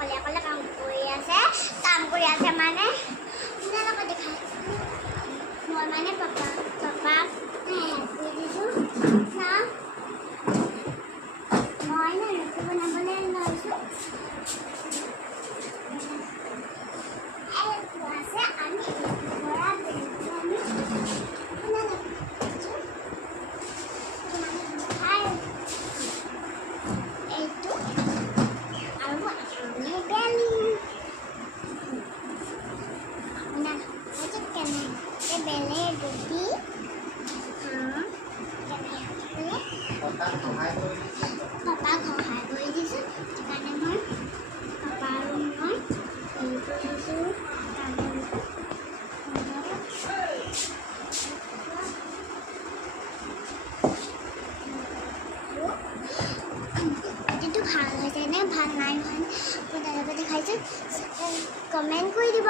অকলে অকলে কাম কৰি আছে মানে আপোনালোকে দেখাই মই মানে পাপাক কৰি দিছোঁ চাওঁ মই না ৰুটি বনাবলৈ লৈছোঁ আছে আমি পৰা বেলটো আমি এইটো আৰু আমি বেলি আপোনাৰ কেনেকৈ বেলে ৰুটি পাপাক সহায় কৰি দিছোঁ সেইকাৰণে মই পাপা আৰু মই হেৰি কৰিছোঁ ৰুটিটো ভাল হৈছে নে ভাল নাই নহয় আপোনালোকে দেখাইছোঁ কমেণ্ট কৰি দিব।